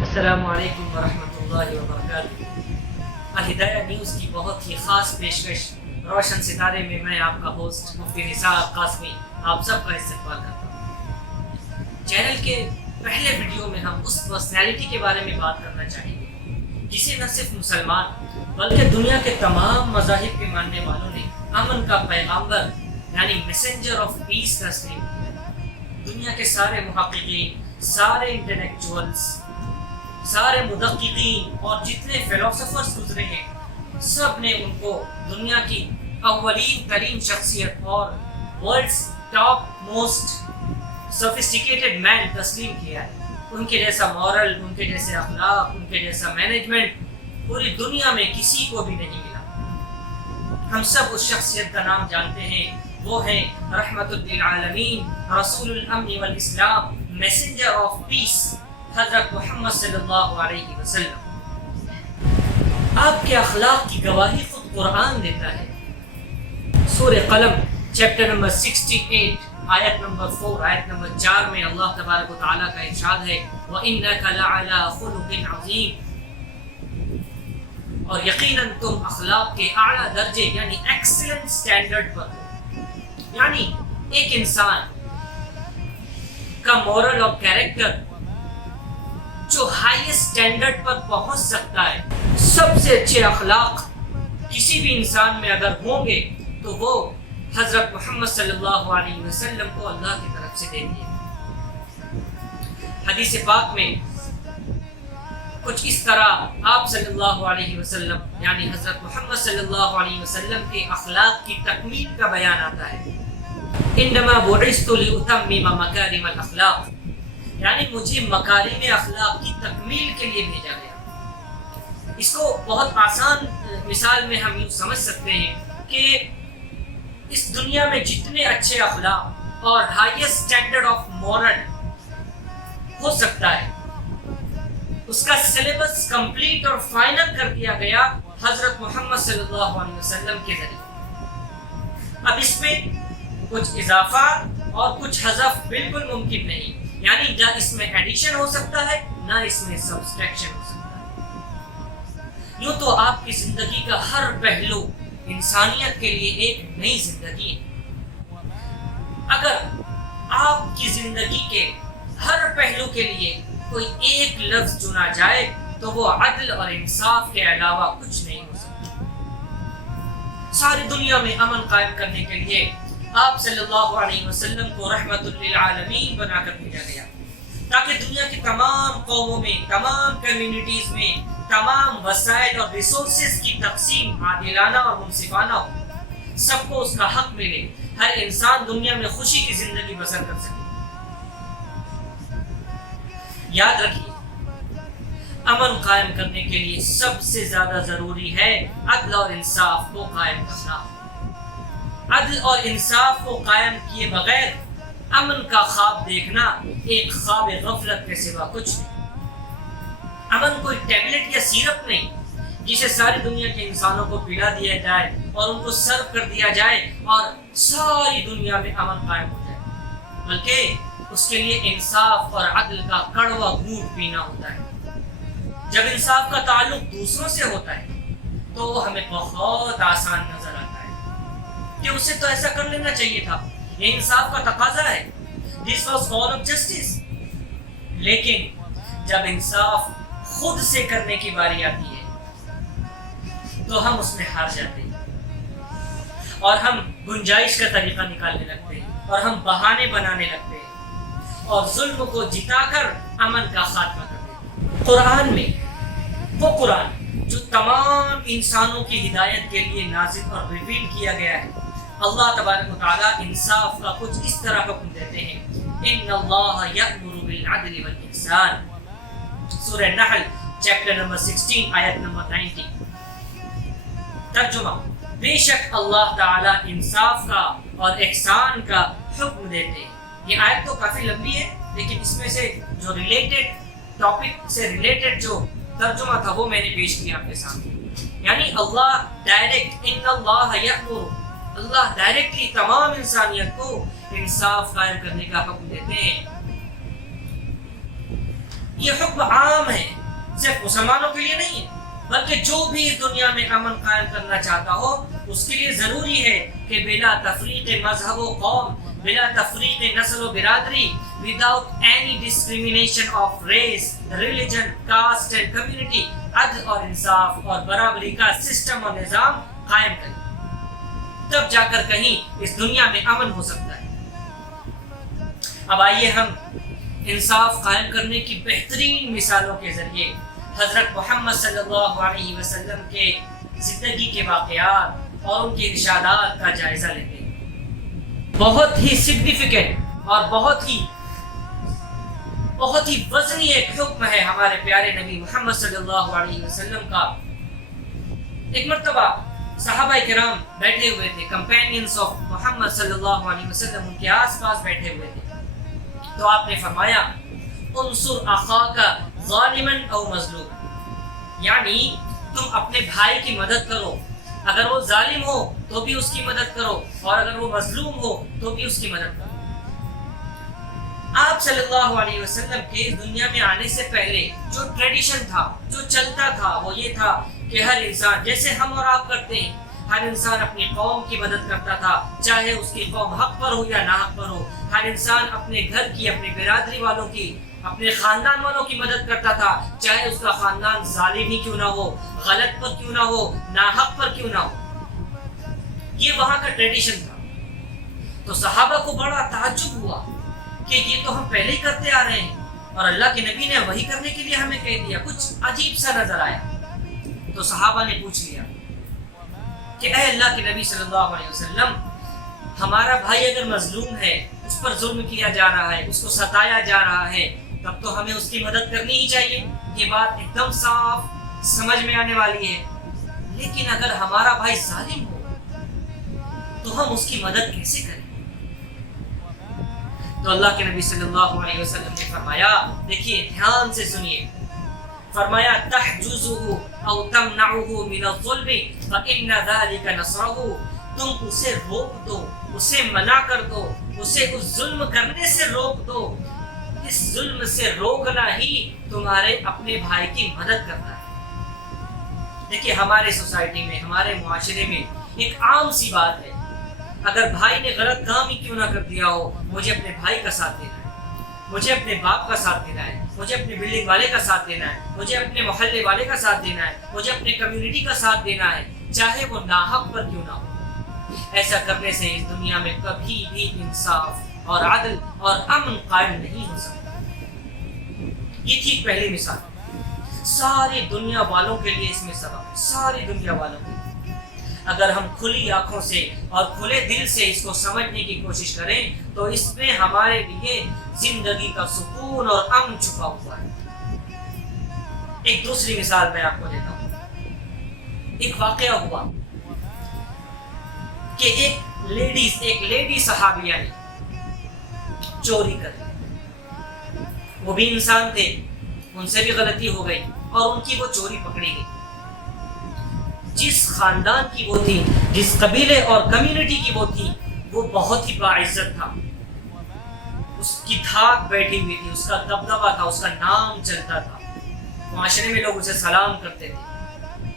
السلام علیکم ورحمۃ اللہ وبرکاتہ۔ الہدایہ نیوز کی بہت ہی خاص پیشکش روشن ستارے میں میں آپ کا ہوسٹ مفتی نثار قاسمی آپ سب کا استقبال کرتا ہوں۔ چینل کے پہلے ویڈیو میں ہم اس پرسنالٹی کے بارے میں بات کرنا چاہیں گے جسے نہ صرف مسلمان بلکہ دنیا کے تمام مذاہب کے ماننے والوں نے امن کا پیغامبر یعنی میسنجر آف پیس تسلیم کیا۔ دنیا کے سارے محققین، سارے انٹلیکچوئلز، سارے مدققین اور جتنے فلسفرز گزرے ہیں سب نے ان کو دنیا کی اولین ترین شخصیت اور ورلڈز ٹاپ موسٹ سوفسٹیکیٹڈ مین تسلیم کیا ہے۔ ان کے جیسا مورل، ان کے جیسے اخلاق، ان کے جیسا مینجمنٹ پوری دنیا میں کسی کو بھی نہیں ملا۔ ہم سب اس شخصیت کا نام جانتے ہیں، وہ ہیں رحمت للعالمین، رسول الامن والاسلام، میسنجر آف پیس، حضرت محمد صلی اللہ علیہ وسلم۔ آپ کے اخلاق کی گواہی خود قرآن دیتا ہے۔ سورہ قلم چیپٹر نمبر 68 آیت نمبر 4 آیت نمبر 4 میں اللہ تبارک و تعالیٰ کا ارشاد ہے وَإِنَّكَ لَعَلَىٰ خُلُقٍ عَظِيمٍ، اور یقیناً تم اخلاق کے اعلیٰ درجے یعنی ایکسلنٹ سٹینڈرڈ پر ہو۔ یعنی ایک انسان کا مورل اور کیریکٹر جو ہائیسٹ سٹینڈرڈ پر پہنچ سکتا ہے، سب سے اچھے اخلاق کسی بھی انسان میں اگر ہوں گے تو وہ حضرت محمد صلی اللہ علیہ وسلم کو اللہ کی طرف سے دے دیے۔ حدیث پاک میں کچھ اس طرح آپ صلی اللہ علیہ وسلم یعنی حضرت محمد صلی اللہ علیہ وسلم کے اخلاق کی تکمیل کا بیان آتا ہے۔ انما بعثت لأتمم مکارم الاخلاق، یعنی مجھے مکارم اخلاق کی تکمیل کے لیے بھیجا گیا۔ اس کو بہت آسان مثال میں ہم یوں سمجھ سکتے ہیں کہ اس دنیا میں جتنے اچھے اخلاق اور ہائیسٹ سٹینڈرڈ آف مورل ہو سکتا ہے اس کا سلیبس کمپلیٹ اور فائنل کر دیا گیا حضرت محمد صلی اللہ علیہ وسلم کے ذریعے۔ اب اس میں کچھ اضافہ اور کچھ حذف بالکل ممکن نہیں، یعنی نہ اس میں ایڈیشن ہو سکتا ہے نہ اس میں سبسٹریکشن ہو سکتا ہے۔ یوں تو آپ کی زندگی کا ہر پہلو انسانیت کے لیے ایک نئی زندگی ہے۔ اگر آپ کی زندگی کے ہر پہلو کے لیے کوئی ایک لفظ چنا جائے تو وہ عدل اور انصاف کے علاوہ کچھ نہیں ہو سکتا۔ ساری دنیا میں امن قائم کرنے کے لیے آپ صلی اللہ علیہ وسلم کو رحمت للعالمین بنا کر بھیجا گیا تاکہ دنیا کی تمام قوموں میں، تمام کمیونٹیز میں تمام وسائل اور ریسورسز کی تقسیم عادلانہ اور منصفانہ ہو، سب کو اس کا حق ملے، ہر انسان دنیا میں خوشی کی زندگی بسر کر سکے۔ یاد رکھیے، امن قائم کرنے کے لیے سب سے زیادہ ضروری ہے عدل اور انصاف کو قائم کرنا۔ عدل اور انصاف کو قائم کیے بغیر امن کا خواب دیکھنا ایک خواب غفلت کے سوا کچھ نہیں۔ امن کوئی ٹیبلٹ یا سیرپ نہیں جسے ساری دنیا کے انسانوں کو پلا دیا جائے اور ان کو سرو کر دیا جائے اور ساری دنیا میں امن قائم ہو جائے، بلکہ اس کے لیے انصاف اور عدل کا کڑوا گھونٹ پینا ہوتا ہے۔ جب انصاف کا تعلق دوسروں سے ہوتا ہے تو وہ ہمیں بہت آسان نظر آتا ہے کہ اسے تو ایسا کر لینا چاہیے تھا، یہ انصاف کا تقاضا ہے، this was call of justice. لیکن جب انصاف خود سے کرنے کی باری آتی ہے تو ہم اس میں ہار جاتے ہیں اور ہم گنجائش کا طریقہ نکالنے لگتے ہیں اور ہم بہانے بنانے لگتے ہیں اور ظلم کو جتا کر امن کا خاتمہ کرتے ہیں۔ قرآن میں وہ قرآن جو تمام انسانوں کی ہدایت کے لیے نازل اور ریویل کیا گیا ہے، اللہ تبارک و تعالیٰ انصاف کا کچھ اس طرح حکم دیتے ہیں، ان اللہ یأمر بالعدل والاحسان، سورہ نحل چیپٹر نمبر 16 آیت نمبر 90۔ ترجمہ، بے شک اللہ تعالیٰ انصاف کا اور احسان کا حکم دیتے ہیں۔ یہ آیت تو کافی لمبی ہے لیکن اس میں سے جو ریلیٹڈ ٹاپک سے ریلیٹڈ جو ترجمہ تھا وہ میں نے پیش کیا آپ کے سامنے۔ یعنی اللہ ڈائریکٹ، ان اللہ یأمر، اللہ ڈائریکٹلی تمام انسانیت کو انصاف قائم کرنے کا حکم دیتے ہیں۔ یہ حکم عام ہے، صرف مسلمانوں کے لیے نہیں ہے، بلکہ جو بھی اس دنیا میں امن قائم کرنا چاہتا ہو اس کے لیے ضروری ہے کہ بلا تفریق مذہب و قوم، بلا تفریق نسل و برادری، without any discrimination of race, religion, caste and community، عدل اور انصاف اور برابری کا سسٹم اور نظام قائم کرے، تب جا کر کہیں اس دنیا میں امن ہو سکتا ہے۔ اب آئیے ہم انصاف قائم کرنے کی بہترین مثالوں کے ذریعے حضرت محمد صلی اللہ علیہ وسلم کے زندگی کے واقعات اور ان کے ارشادات کا جائزہ لیتے ہیں۔ بہت ہی سگنیفیکنٹ اور بہت ہی وزنی ایک حکم ہے ہمارے پیارے نبی محمد صلی اللہ علیہ وسلم کا۔ ایک مرتبہ صحابہ کرام بیٹھے ہوئے تھے، کمپینینز آف محمد صلی اللہ علیہ وسلم ان کے آس پاس بیٹھے ہوئے تھے، تو آپ نے فرمایا انصر اخاک ظالما او مظلوما، یعنی تم اپنے بھائی کی مدد کرو، اگر وہ ظالم ہو تو بھی اس کی مدد کرو اور اگر وہ مظلوم ہو تو بھی اس کی مدد کرو۔ آپ صلی اللہ علیہ وسلم کے دنیا میں آنے سے پہلے جو ٹریڈیشن تھا، جو چلتا تھا، وہ یہ تھا کہ ہر انسان، جیسے ہم اور آپ کرتے ہیں، ہر انسان اپنی قوم کی مدد کرتا تھا، چاہے اس کی قوم حق پر ہو یا ناحق پر ہو۔ ہر انسان اپنے گھر کی، اپنے برادری والوں کی، اپنے خاندان والوں کی مدد کرتا تھا، چاہے اس کا خاندان ظالم ہی کیوں نہ ہو، غلط پر کیوں نہ ہو، ناحق پر کیوں نہ ہو۔ یہ وہاں کا ٹریڈیشن تھا۔ تو صحابہ کو بڑا تعجب ہوا کہ یہ تو ہم پہلے ہی کرتے آ رہے ہیں اور اللہ کے نبی نے وہی کرنے کے لیے ہمیں کہہ دیا، کچھ عجیب سا نظر آیا۔ تو صحابہ نے پوچھ لیا کہ اے اللہ کے نبی صلی اللہ علیہ وسلم، ہمارا بھائی اگر مظلوم ہے، اس پر ظلم کیا جا رہا ہے، اس کو ستایا جا رہا ہے، تب تو ہمیں اس کی مدد کرنی ہی چاہیے، یہ بات ایک دم صاف سمجھ میں آنے والی ہے۔ لیکن اگر ہمارا بھائی ظالم ہو تو ہم اس کی مدد کیسے کریں؟ تو اللہ کے نبی صلی اللہ علیہ وسلم نے فرمایا، دیکھیے دھیان سے سنیے، فرمایا تحجزه او تمنعه من الظلم فإن ذلك نصره، تم اسے روک دو، اسے منع کر دو، اسے اس ظلم کرنے سے روک دو، اس ظلم سے روکنا ہی تمہارے اپنے بھائی کی مدد کرنا ہے۔ دیکھیے ہمارے سوسائٹی میں، ہمارے معاشرے میں ایک عام سی بات ہے، اگر بھائی نے غلط کام ہی کیوں نہ کر دیا ہو، مجھے اپنے بھائی کا ساتھ دینا ہے، مجھے اپنے باپ کا ساتھ دینا ہے، مجھے اپنے بلڈنگ والے کا ساتھ دینا ہے، مجھے اپنے محلے والے کا ساتھ دینا ہے، مجھے اپنے کمیونٹی کا ساتھ دینا ہے، چاہے وہ ناحق پر کیوں نہ ہو۔ ایسا کرنے سے اس دنیا میں کبھی بھی انصاف اور عدل اور امن قائم نہیں ہو سکتا۔ یہ تھی پہلی مثال، ساری دنیا والوں کے لیے اس میں سبق ہے، ساری دنیا والوں کے لیے۔ اگر ہم کھلی آنکھوں سے اور کھلے دل سے اس کو سمجھنے کی کوشش کریں تو اس میں ہمارے لیے زندگی کا سکون اور امن چھپا ہوا ہے۔ ایک دوسری مثال میں آپ کو دیتا ہوں۔ ایک واقعہ ہوا کہ ایک لیڈی صحابیہ نے چوری کر لی، وہ بھی انسان تھے، ان سے بھی غلطی ہو گئی اور ان کی وہ چوری پکڑی گئی۔ جس خاندان کی وہ تھی، جس قبیلے اور کمیونٹی کی وہ تھی، وہ بہت ہی باعزت تھا، اس کی دھاک بیٹھی ہوئی تھی، اس کا دبدبہ تھا، اس کا نام چلتا تھا، معاشرے میں لوگ اسے سلام کرتے تھے،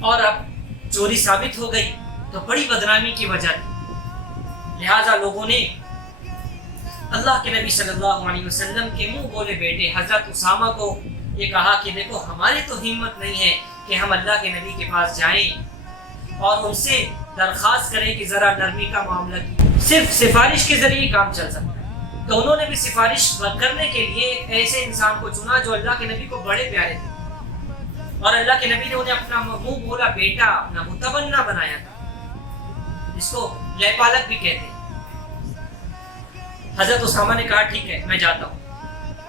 اور اب چوری ثابت ہو گئی تو بڑی بدنامی کی وجہ تھی۔ لہذا لوگوں نے اللہ کے نبی صلی اللہ علیہ وسلم کے منہ بولے بیٹے حضرت اسامہ کو یہ کہا کہ دیکھو ہماری تو ہمت نہیں ہے کہ ہم اللہ کے نبی کے پاس جائیں اور ان سے درخواست کریں کہ ذرا نرمی کا معاملہ کی، صرف سفارش کے ذریعے کام چل سکتا ہے۔ تو انہوں نے بھی سفارش کرنے کے لیے ایسے انسان کو چنا جو اللہ کے نبی کو بڑے پیارے تھے، اور اللہ کے نبی نے انہیں اپنا منہ بولا بیٹا، اپنا متبنہ بنایا تھا، جس کو لے پالک بھی کہتے ہیں۔ حضرت اسامہ نے کہا ٹھیک ہے میں جاتا ہوں،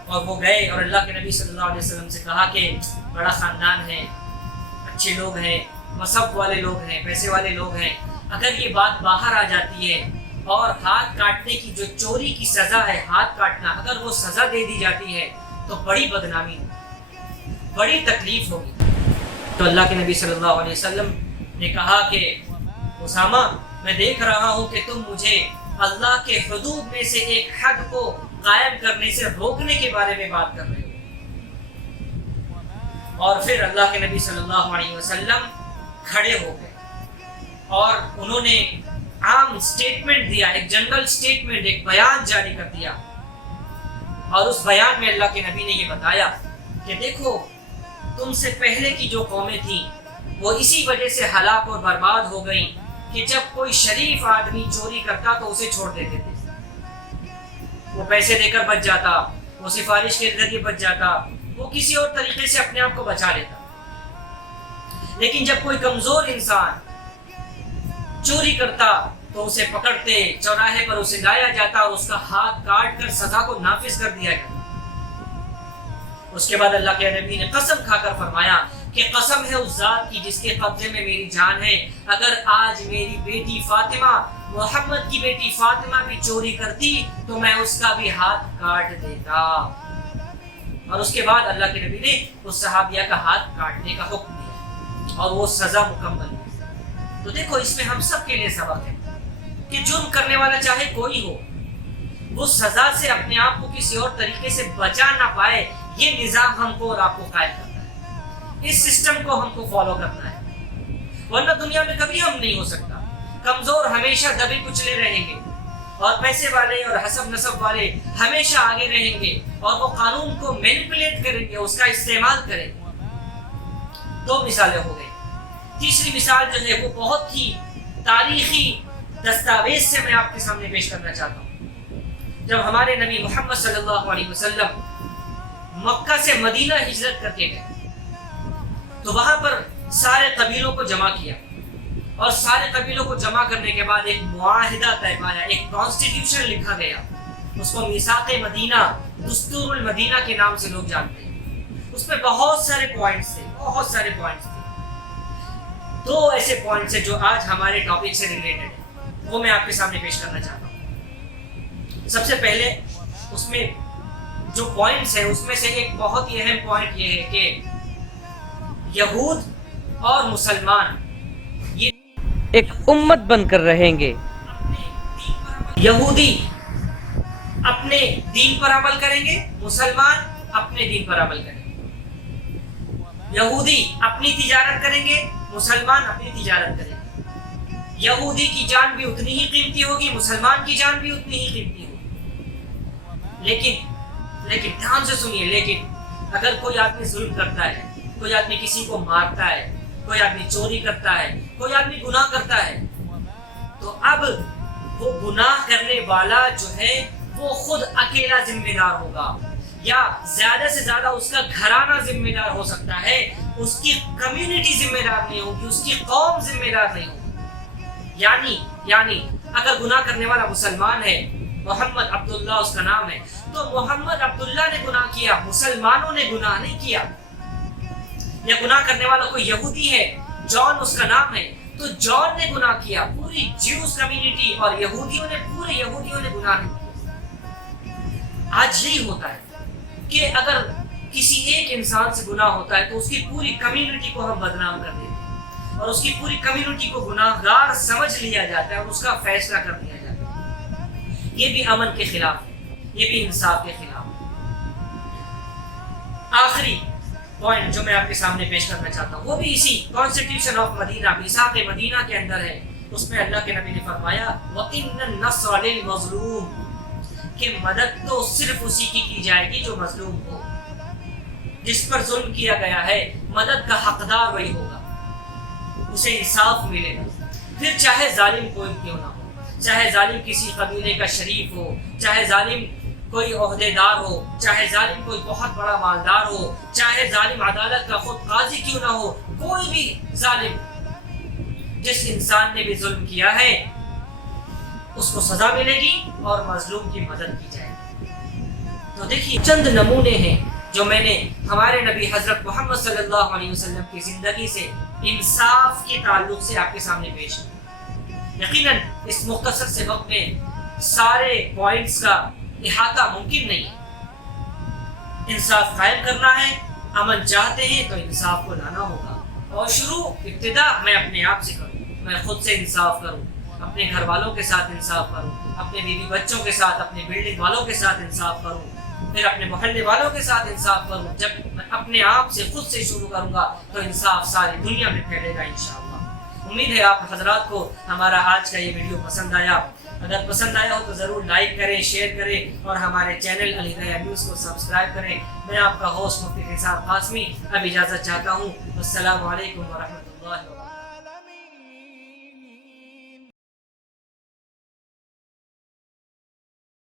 اور وہ گئے اور اللہ کے نبی صلی اللہ علیہ وسلم سے کہا کہ بڑا خاندان ہے، اچھے لوگ ہیں، مذہب والے لوگ ہیں، پیسے والے لوگ ہیں، اگر یہ بات باہر آ جاتی ہے اور ہاتھ کاٹنے کی جو چوری کی سزا ہے، ہاتھ کاٹنا، اگر وہ سزا دے دی جاتی ہے تو بڑی بدنامی ہوگی، بڑی تکلیف ہوگی۔ تو اللہ کے نبی صلی اللہ علیہ وسلم نے کہا کہ اسامہ میں دیکھ رہا ہوں کہ تم مجھے اللہ کے حدود میں سے ایک حد کو قائم کرنے سے روکنے کے بارے میں بات کر رہے ہو، اور پھر اللہ کے نبی صلی اللہ علیہ وسلم کھڑے ہو گئے اور انہوں نے عام سٹیٹمنٹ دیا، ایک جنرل سٹیٹمنٹ، ایک بیان جاری کر دیا، اور اس بیان میں اللہ کے نبی نے یہ بتایا کہ دیکھو تم سے پہلے کی جو قومیں تھیں وہ اسی وجہ سے ہلاک اور برباد ہو گئیں کہ جب کوئی شریف آدمی چوری کرتا تو اسے چھوڑ دیتے تھے، وہ پیسے دے کر بچ جاتا، وہ سفارش کے ذریعے بچ جاتا، وہ کسی اور طریقے سے اپنے آپ کو بچا لیتا۔ لیکن جب کوئی کمزور انسان چوری کرتا تو اسے پکڑتے، چوراہے پر اسے لایا جاتا اور اس کا ہاتھ کاٹ کر سزا کو نافذ کر دیا جاتا۔ اس کے بعد اللہ کے نبی نے قسم کھا کر فرمایا کہ قسم ہے اس ذات کی جس کے قبضے میں میری جان ہے، اگر آج میری بیٹی فاطمہ، محمد کی بیٹی فاطمہ بھی چوری کرتی تو میں اس کا بھی ہاتھ کاٹ دیتا۔ اور اس کے بعد اللہ کے نبی نے اس صحابیہ کا ہاتھ کاٹنے کا حکم دیا اور وہ سزا مکمل ہوئی۔ تو دیکھو اس میں ہم سب کے لیے سبق ہے کہ جرم کرنے والا چاہے کوئی ہو، وہ سزا سے اپنے آپ کو کسی اور طریقے سے بچا نہ پائے، یہ نظام ہم کو اور آپ کو قائم کرنا ہے، اس سسٹم کو ہم کو فالو کرنا ہے، ورنہ دنیا میں کبھی ہم نہیں ہو سکتا۔ کمزور ہمیشہ دبے کچلے رہیں گے اور پیسے والے اور حسب نسب والے ہمیشہ آگے رہیں گے اور وہ قانون کو مینیپولیٹ کریں گے، اس کا استعمال کریں گے۔ دو مثالیں ہو گئی۔ تیسری مثال جو ہے وہ بہت ہی تاریخی دستاویز سے میں آپ کے سامنے پیش کرنا چاہتا ہوں۔ جب ہمارے نبی محمد صلی اللہ علیہ وسلم مکہ سے مدینہ ہجرت کر کے گئے تو وہاں پر سارے قبیلوں کو جمع کیا، اور سارے قبیلوں کو جمع کرنے کے بعد ایک معاہدہ طے پایا، ایک کانسٹیٹیوشن لکھا گیا، اس کو میثاق مدینہ، دستور المدینہ کے نام سے لوگ جانتے ہیں۔ اس میں بہت سارے پوائنٹس تھے۔ دو ایسے پوائنٹس ہیں جو آج ہمارے ٹاپک سے ریلیٹڈ ہیں، وہ میں آپ کے سامنے پیش کرنا چاہتا ہوں۔ سب سے پہلے اس میں جو پوائنٹس ہیں اس میں سے ایک بہت ہی اہم پوائنٹ یہ ہے کہ یہود اور مسلمان یہ ایک امت بن کر رہیں گے۔ یہودی اپنے دین پر عمل کریں گے، مسلمان اپنے دین پر عمل کریں گے۔ یہودی اپنی تجارت کریں گے، مسلمان اپنی تجارت کریں گے۔ یہودی کی جان بھی اتنی ہی قیمتی ہوگی، مسلمان کی جان بھی اتنی ہی قیمتی ہوگی۔ لیکن دھیان سے سنیے، لیکن اگر کوئی آدمی ظلم کرتا ہے، کوئی آدمی کسی کو مارتا ہے، کوئی آدمی چوری کرتا ہے، کوئی آدمی گناہ کرتا ہے، تو اب وہ گناہ کرنے والا جو ہے وہ خود اکیلا ذمہ دار ہوگا، یا زیادہ سے زیادہ اس کا گھرانہ ذمہ دار ہو سکتا ہے، اس کی کمیونٹی ذمہ دار نہیں ہوگی، اس کی قوم ذمہ دار نہیں ہوگی۔ یعنی اگر گناہ کرنے والا مسلمان ہے، محمد عبداللہ اس کا نام ہے، تو محمد عبداللہ نے گناہ کیا، مسلمانوں نے گناہ نہیں کیا۔ یا گناہ کرنے والا کوئی یہودی ہے، جان اس کا نام ہے، تو جان نے گناہ کیا، پوری جیوز کمیونٹی اور پورے یہودیوں نے گناہ نہیں کیا۔ آج یہی ہوتا ہے کہ اگر کسی ایک انسان سے گناہ ہوتا ہے تو اس کی پوری کمیونٹی کو ہم بدنام کر دیتے ہیں، اور اس کی پوری کمیونٹی کو گناہ گار سمجھ لیا جاتا ہے اور اس کا فیصلہ کر دیا جاتا ہے۔ یہ بھی امن کے خلاف ہے، یہ بھی انصاف کے خلاف ہے۔ آخری پوائنٹ جو میں آپ کے سامنے پیش کرنا چاہتا ہوں وہ بھی اسی کانسٹیٹیوشن آف مدینہ، میثاق مدینہ کے اندر ہے۔ اس میں اللہ کے نبی نے فرمایا وَإِنَّ النَّصْرَ لِلْمَظْلُومِ، کہ مدد تو صرف اسی کی جائے گی جو مظلوم ہو، جس پر ظلم کیا گیا ہے، مدد کا حقدار وہی ہوگا، اسے انصاف ملے گا، پھر چاہے ظالم کوئی کیوں نہ ہو، چاہے ظالم کسی قبیلے کا شریف ہو، چاہے ظالم کوئی عہدے دار ہو، چاہے ظالم کوئی بہت بڑا مالدار ہو، چاہے ظالم عدالت کا خود قاضی کیوں نہ ہو، کوئی بھی ظالم، جس انسان نے بھی ظلم کیا ہے اس کو سزا ملے گی اور مظلوم کی مدد کی جائے گی۔ تو دیکھیے چند نمونے ہیں جو میں نے ہمارے نبی حضرت محمد صلی اللہ علیہ وسلم کی زندگی سے انصاف کے تعلق سے آپ کے سامنے پیش کی۔ یقیناً اس مختصر سے وقت میں سارے پوائنٹس کا احاطہ ممکن نہیں ہے۔ انصاف قائم کرنا ہے، امن چاہتے ہیں تو انصاف کو لانا ہوگا، اور ابتدا میں اپنے آپ سے کروں، میں خود سے انصاف کروں، اپنے گھر والوں کے ساتھ انصاف کروں، اپنے بیوی بچوں کے ساتھ، اپنے بلڈنگ والوں کے ساتھ انصاف کروں، پھر اپنے محلے والوں کے ساتھ انصاف کروں. جب میں اپنے آپ سے خود سے شروع کروں گا تو انصاف ساری دنیا میں پھیلے گا انشاءاللہ. امید ہے آپ حضرات کو ہمارا آج کا یہ ویڈیو پسند آیا. اگر پسند آیا ہو تو ضرور لائک کریں، شیئر کریں اور ہمارے چینل الہدایہ نیوز کو سبسکرائب کریں. میں آپ کا ہوسٹ مفتی نثار قاسمی اب اجازت چاہتا ہوں. السلام علیکم ورحمۃ اللہ وبرکاتہ.